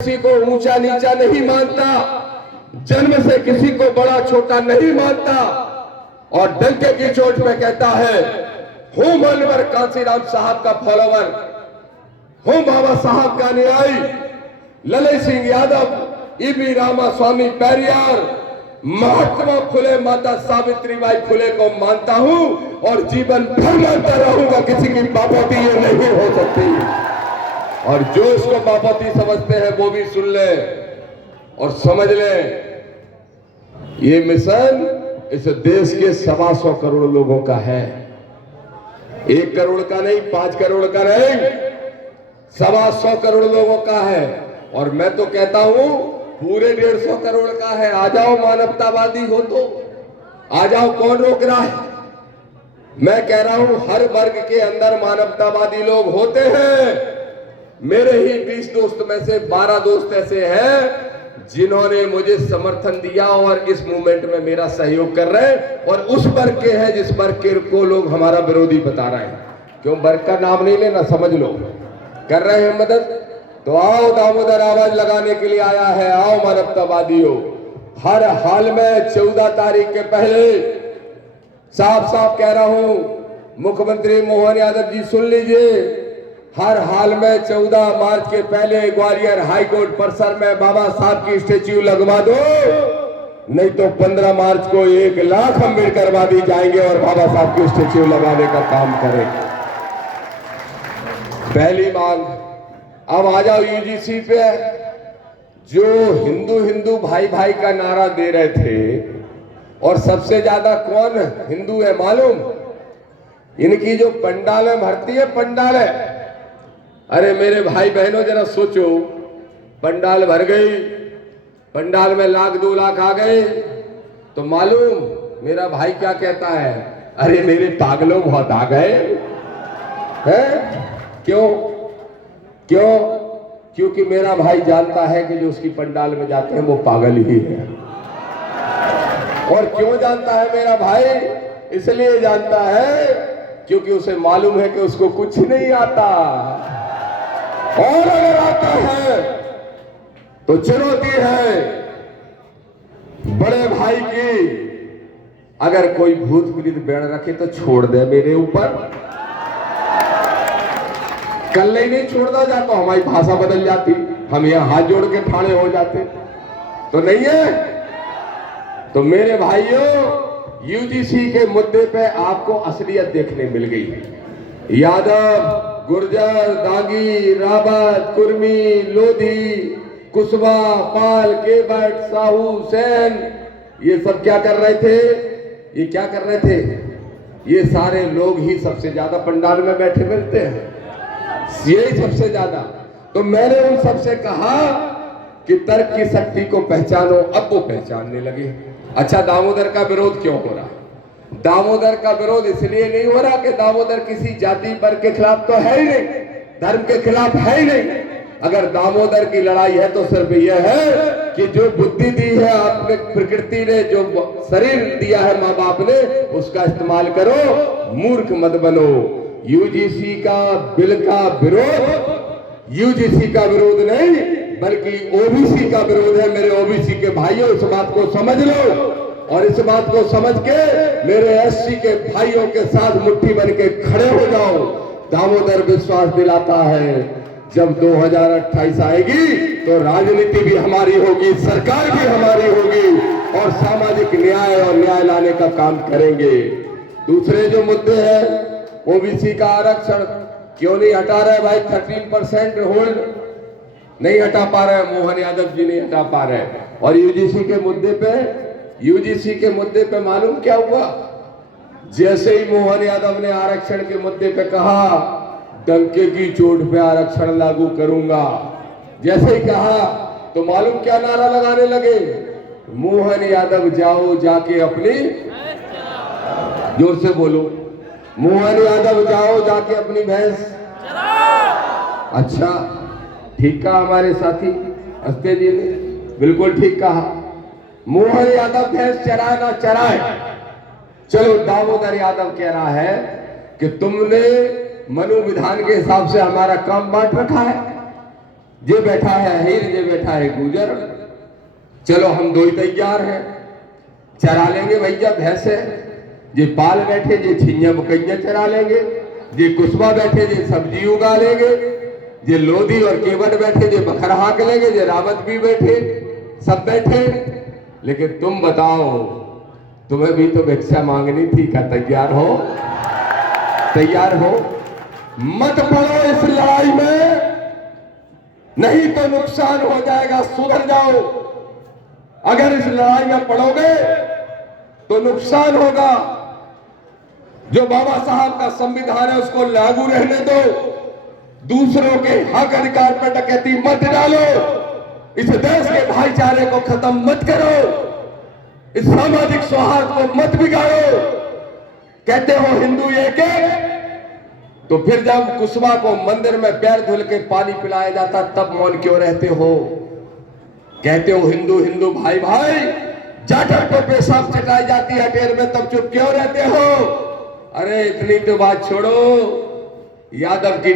किसी को ऊंचा नीचा नहीं मानता, जन्म से किसी को बड़ा छोटा नहीं मानता और डंके की चोट में कहता है हूं मनवर कांसीराम साहब का फॉलोवर, हूं बाबा साहब का अनुयायी, ललन सिंह यादव, ईबी रामा स्वामी पेरियार, महात्मा फुले, माता सावित्रीबाई फुले को मानता हूं और जीवन भर मानता रहूंगा। किसी की बापोती ये नहीं हो सकती और जो इसको बापोती समझते हैं वो भी सुन ले और समझ ले, ये मिशन इस देश के 125 करोड़ लोगों का है। 1 करोड़ का नहीं, 5 करोड़ का नहीं, 125 करोड़ लोगों का है। और मैं तो कहता हूं पूरे 150 करोड़ का है। आ जाओ, मानवतावादी हो तो आ जाओ, कौन रोक रहा है? मैं कह रहा हूं हर वर्ग के अंदर मानवतावादी लोग होते हैं। मेरे ही 20 दोस्त में से 12 दोस्त ऐसे हैं जिन्होंने मुझे समर्थन दिया और इस मूवमेंट में मेरा सहयोग कर रहे हैं, और उस वर्ग के हैं जिस वर्ग के को लोग हमारा विरोधी बता रहे हैं। क्यों? वर्ग का नाम नहीं लेना, समझ लो। कर रहे हैं मदद तो आओ, दामोदर आवाज लगाने के लिए आया है। आओ मानवतावादियों, हर हाल में 14 तारीख के पहले साफ साफ कह रहा हूं, मुख्यमंत्री मोहन यादव जी सुन लीजिए, हर हाल में 14 मार्च के पहले ग्वालियर हाईकोर्ट परिसर में बाबा साहब की स्टेच्यू लगवा दो, नहीं तो 15 मार्च को 1 लाख अम्बेडकरवादी जाएंगे और बाबा साहब की स्टेच्यू लगाने का काम करेंगे। पहली मांग। अब आ जाओ यूजीसी पे। जो हिंदू हिंदू भाई भाई का नारा दे रहे थे, और सबसे ज्यादा कौन हिंदू है मालूम? इनकी जो पंडालें भरती है, पंडालें, अरे मेरे भाई बहनों जरा सोचो, पंडाल भर गई, पंडाल में 1 लाख 2 लाख आ गए तो मालूम मेरा भाई क्या कहता है? अरे मेरे पागलों बहुत आ गए हैं। क्यों? क्यों? क्योंकि मेरा भाई जानता है कि जो उसकी पंडाल में जाते हैं वो पागल ही है। और क्यों जानता है मेरा भाई? इसलिए जानता है क्योंकि उसे मालूम है कि उसको कुछ नहीं आता, और अगर आता है तो चुनौती है बड़े भाई की। अगर कोई भूत प्रेत बैठ रखे तो छोड़ दे मेरे ऊपर, कल नहीं छोड़ता जा तो हमारी भाषा बदल जाती, हम यहां हाथ जोड़ के ठाड़े हो जाते तो नहीं है। तो मेरे भाइयों, यूजीसी के मुद्दे पे आपको असलियत देखने मिल गई। यादव, गुर्जर, दांगी, रावत, कुर्मी, लोधी, कुशवाहा, पाल, केवट, साहू, सेन, ये सब क्या कर रहे थे? ये क्या कर रहे थे? ये सारे लोग ही सबसे ज्यादा पंडाल में बैठे मिलते हैं, यही सबसे ज्यादा। तो मैंने उन सबसे कहा कि तर्क की शक्ति को पहचानो। अब वो पहचानने लगे। अच्छा, दामोदर का विरोध क्यों हो रहा? दामोदर का विरोध इसलिए नहीं हो रहा कि दामोदर किसी जाति वर्ग के खिलाफ तो है ही नहीं, धर्म के खिलाफ है ही नहीं। अगर दामोदर की लड़ाई है तो सिर्फ यह है कि जो बुद्धि दी है आपने, प्रकृति ने जो शरीर दिया है माँ बाप ने, उसका इस्तेमाल करो, मूर्ख मत बनो। यूजीसी का बिल का विरोध यूजीसी का विरोध नहीं बल्कि ओबीसी का विरोध है। मेरे ओबीसी के भाइयों, इस बात को समझ लो, और इस बात को समझ के मेरे एससी के भाइयों के साथ मुट्ठी बन के खड़े हो जाओ। दामोदर विश्वास दिलाता है जब 2028 आएगी तो राजनीति भी हमारी होगी, सरकार भी हमारी होगी, और सामाजिक न्याय और न्याय लाने का काम करेंगे। दूसरे जो मुद्दे हैं, ओबीसी का आरक्षण क्यों नहीं हटा रहे भाई? 13% होल्ड नहीं हटा पा रहे, मोहन यादव जी नहीं हटा पा रहे। और यूजीसी के मुद्दे पे मालूम क्या हुआ? जैसे ही मोहन यादव ने आरक्षण के मुद्दे पे कहा, डंके की चोट पे आरक्षण लागू करूंगा, जैसे ही कहा तो मालूम क्या नारा लगाने लगे? मोहन यादव जाओ जाके अपनी, जोर से बोलो, मोहन यादव जाओ जाके अपनी भैंस। अच्छा, ठीक कहा हमारे साथी अस्ते जी ने, बिल्कुल ठीक कहा। मोहन यादव भैंस चराए ना चराए, चलो दामोदर यादव कह रहा है कि तुमने मनु विधान के हिसाब से हमारा काम बांट रखा है, जे बैठा है हीर, जे बैठा है गुजर। चलो हम दो ही तैयार हैं, चरा लेंगे भैया भैंसे। जे पाल बैठे जे छिंजा मकैया चरा लेंगे, जे कुसबा बैठे जे सब्जी उगा लेंगे, जे लोधी और केवट बैठे जे बखर हाँक लेंगे, जे रावत भी बैठे, सब बैठे। लेकिन तुम बताओ, तुम्हें भी तो भिक्षा मांगनी थी, क्या तैयार हो? तैयार हो? मत पड़ो इस लड़ाई में, नहीं तो नुकसान हो जाएगा, सुधर जाओ। अगर इस लड़ाई में पड़ोगे तो नुकसान होगा। जो बाबा साहब का संविधान है उसको लागू रहने दो, दूसरों के हक अधिकार पर डकैती मत डालो, इस देश के भाईचारे को खत्म मत करो, इस सामाजिक सौहार्द को मत बिगाड़ो। कहते हो हिंदू एक एक, तो फिर जब कुसबा को मंदिर में पैर धुल के पानी पिलाया जाता तब मौन क्यों रहते हो? कहते हो हिंदू हिंदू भाई भाई, जाटव को पेशाब चटाई जाती है टेर में तब चुप क्यों रहते हो? अरे इतनी तो बात छोड़ो, यादव की